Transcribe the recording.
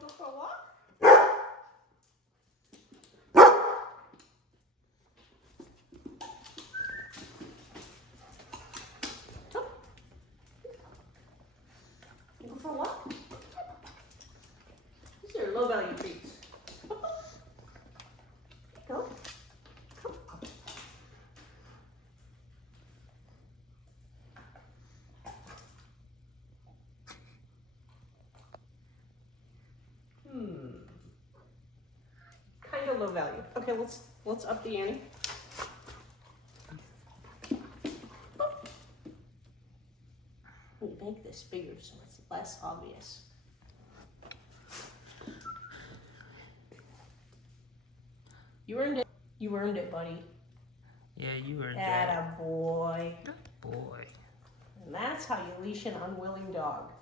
want to go for a walk? Come. You go for a walk? These are low value treats. Go. Come. Kind of low value. Okay, let's up the ante. We make this bigger so it's less obvious. You earned it. You earned it, buddy. Yeah, you earned Atta boy. Boy. And that's how you leash an unwilling dog.